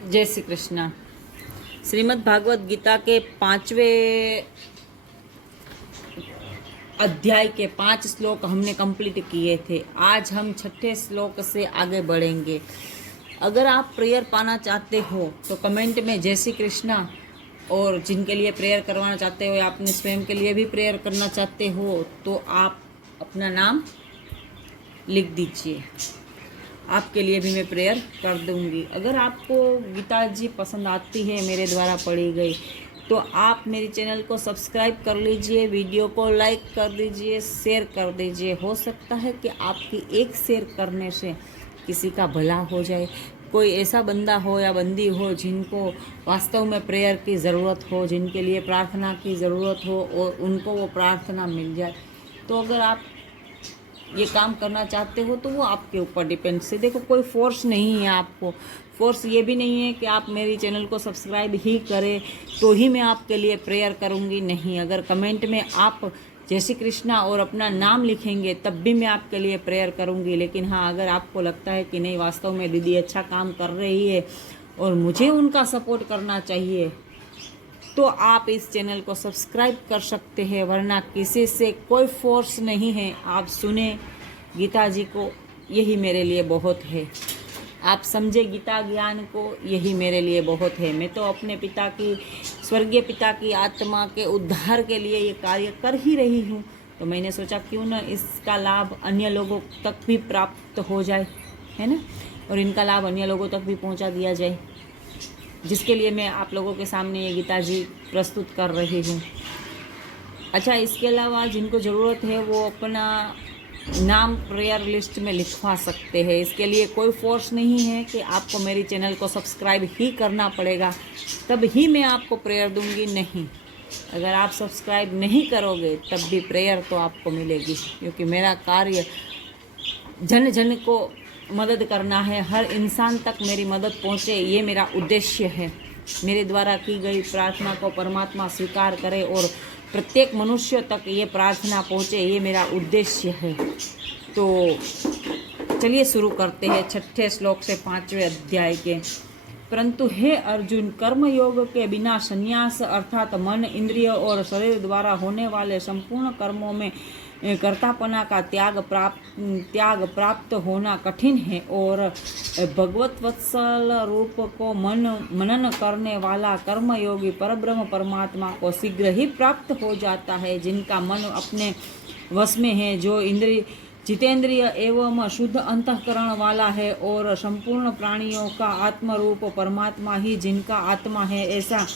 जय श्री कृष्णा। श्रीमद् भागवत गीता के 5वें अध्याय के 5 श्लोक हमने कंप्लीट किए थे। आज हम 6ठे श्लोक से आगे बढ़ेंगे। अगर आप प्रेयर पाना चाहते हो तो कमेंट में जय श्री कृष्णा, और जिनके लिए प्रेयर करवाना चाहते हो या अपने स्वयं के लिए भी प्रेयर करना चाहते हो तो आप अपना नाम लिख दीजिए। आपके लिए भी मैं प्रेयर कर दूंगी। अगर आपको गीता जी पसंद आती है मेरे द्वारा पढ़ी गई तो आप मेरे चैनल को सब्सक्राइब कर लीजिए, वीडियो को लाइक कर दीजिए, शेयर कर दीजिए। हो सकता है कि आपकी एक शेयर करने से किसी का भला हो जाए। कोई ऐसा बंदा हो या बंदी हो जिनको वास्तव में प्रेयर की ज़रूरत हो, जिनके लिए प्रार्थना की ज़रूरत हो और उनको वो प्रार्थना मिल जाए। तो अगर आप ये काम करना चाहते हो तो वो आपके ऊपर डिपेंड से। देखो, कोई फोर्स नहीं है आपको। फोर्स ये भी नहीं है कि आप मेरी चैनल को सब्सक्राइब ही करें तो ही मैं आपके लिए प्रेयर करूँगी। नहीं, अगर कमेंट में आप जय श्री कृष्णा और अपना नाम लिखेंगे तब भी मैं आपके लिए प्रेयर करूँगी। लेकिन हाँ, अगर आपको लगता है कि नहीं, वास्तव में दीदी अच्छा काम कर रही है और मुझे उनका सपोर्ट करना चाहिए, तो आप इस चैनल को सब्सक्राइब कर सकते हैं। वरना किसी से कोई फोर्स नहीं है। आप सुने गीता जी को, यही मेरे लिए बहुत है। आप समझे गीता ज्ञान को, यही मेरे लिए बहुत है। मैं तो अपने पिता की, स्वर्गीय पिता की आत्मा के उद्धार के लिए ये कार्य कर ही रही हूँ। तो मैंने सोचा क्यों न इसका लाभ अन्य लोगों तक भी प्राप्त हो जाए, है ना, और इनका लाभ अन्य लोगों तक भी पहुँचा दिया जाए, जिसके लिए मैं आप लोगों के सामने ये गीता जी प्रस्तुत कर रही हूँ। अच्छा, इसके अलावा जिनको ज़रूरत है वो अपना नाम प्रेयर लिस्ट में लिखवा सकते हैं। इसके लिए कोई फोर्स नहीं है कि आपको मेरी चैनल को सब्सक्राइब ही करना पड़ेगा तब ही मैं आपको प्रेयर दूंगी। नहीं, अगर आप सब्सक्राइब नहीं करोगे तब भी प्रेयर तो आपको मिलेगी, क्योंकि मेरा कार्य जन जन को मदद करना है। हर इंसान तक मेरी मदद पहुँचे, ये मेरा उद्देश्य है। मेरे द्वारा की गई प्रार्थना को परमात्मा स्वीकार करे और प्रत्येक मनुष्य तक ये प्रार्थना पहुँचे, ये मेरा उद्देश्य है। तो चलिए शुरू करते हैं 6ठे श्लोक से 5वें अध्याय के। परंतु हे अर्जुन, कर्म योग के बिना संन्यास अर्थात मन, इंद्रिय और शरीर द्वारा होने वाले संपूर्ण कर्मों में कर्तापना का त्याग प्राप्त होना कठिन है। और भगवत वत्सल रूप को मनन करने वाला कर्मयोगी परब्रह्म परमात्मा को शीघ्र ही प्राप्त हो जाता है। जिनका मन अपने वश में है, जो जितेंद्रिय एवं शुद्ध अंतःकरण वाला है, और संपूर्ण प्राणियों का आत्मरूप परमात्मा ही जिनका आत्मा है, ऐसा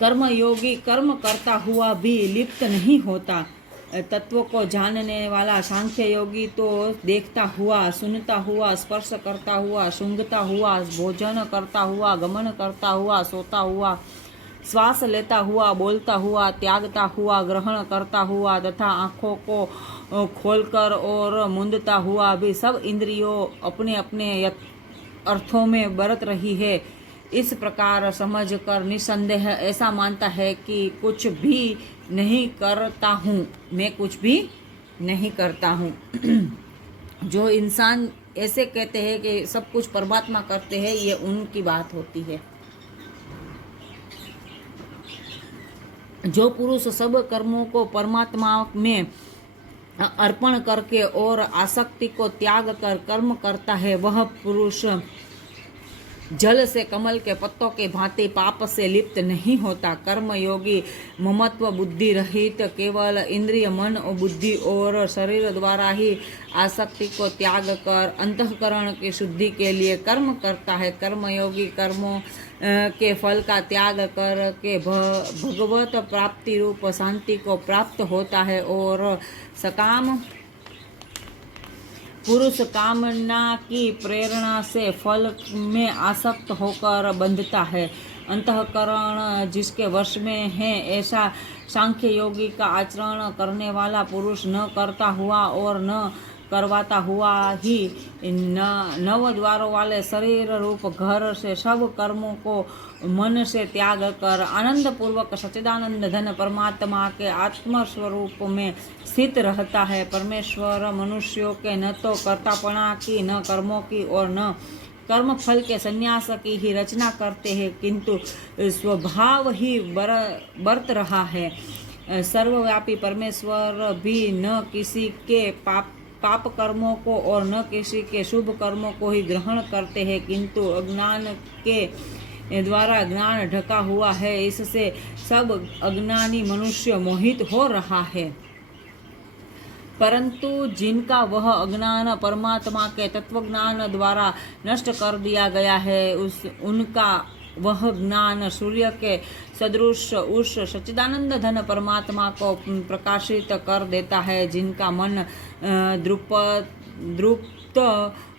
कर्मयोगी कर्म करता हुआ भी लिप्त नहीं होता। तत्व को जानने वाला सांख्य योगी तो देखता हुआ, सुनता हुआ, स्पर्श करता हुआ, सूंघता हुआ, भोजन करता हुआ, गमन करता हुआ, सोता हुआ, श्वास लेता हुआ, बोलता हुआ, त्यागता हुआ, ग्रहण करता हुआ तथा आँखों को खोलकर और मूंदता हुआ भी सब इंद्रियों अपने अपने अर्थों में बरत रही है। इस प्रकार समझकर निसंदेह ऐसा मानता है कि कुछ भी नहीं करता हूँ, मैं कुछ भी नहीं करता हूँ। जो इंसान ऐसे कहते हैं कि सब कुछ परमात्मा करते हैं, ये उनकी बात होती है। जो पुरुष सब कर्मों को परमात्मा में अर्पण करके और आसक्ति को त्याग कर कर्म करता है, वह पुरुष जल से कमल के पत्तों के भांति पाप से लिप्त नहीं होता। कर्मयोगी ममत्व बुद्धि रहित केवल इंद्रिय, मन और बुद्धि और शरीर द्वारा ही आसक्ति को त्याग कर अंतःकरण की शुद्धि के लिए कर्म करता है। कर्मयोगी कर्मों के फल का त्याग कर के भगवत प्राप्ति रूप शांति को प्राप्त होता है, और सकाम पुरुष कामना की प्रेरणा से फल में आसक्त होकर बंधता है। अंतःकरण जिसके वश में है, ऐसा सांख्य योगी का आचरण करने वाला पुरुष न करता हुआ और न करवाता हुआ ही नव द्वारों वाले शरीर रूप घर से सब कर्मों को मन से त्याग कर आनंद पूर्वक सच्चिदानंद धन परमात्मा के आत्म स्वरूप में स्थित रहता है। परमेश्वर मनुष्यों के न तो कर्तापना की, न कर्मों की और न कर्म फल के संन्यास की ही रचना करते हैं, किंतु स्वभाव ही बरत रहा है। सर्वव्यापी परमेश्वर भी न किसी के पाप कर्मों को और न किसी के शुभ कर्मों को ही ग्रहण करते हैं, किंतु अज्ञान के द्वारा ज्ञान ढका हुआ है, इससे सब अज्ञानी मनुष्य मोहित हो रहा है। परंतु जिनका वह अज्ञान परमात्मा के तत्वज्ञान द्वारा नष्ट कर दिया गया है, उनका वह ज्ञान सूर्य के सदृश उस सच्चिदानंद धन परमात्मा को प्रकाशित कर देता है। जिनका मन द्रुप्त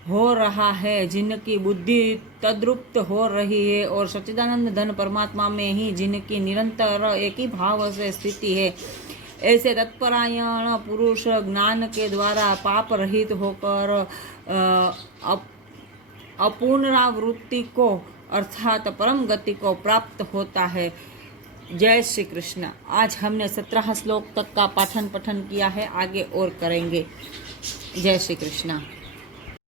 हो रहा है, जिनकी बुद्धि तद्रुप्त हो रही है और सच्चिदानंद धन परमात्मा में ही जिनकी निरंतर एक ही भाव से स्थिति है, ऐसे तत्परायण पुरुष ज्ञान के द्वारा पाप रहित होकर अपुनरावृत्ति को अर्थात परम गति को प्राप्त होता है। जय श्री कृष्ण। आज हमने 17 श्लोक तक का पाठन पठन किया है, आगे और करेंगे। जय श्री कृष्ण।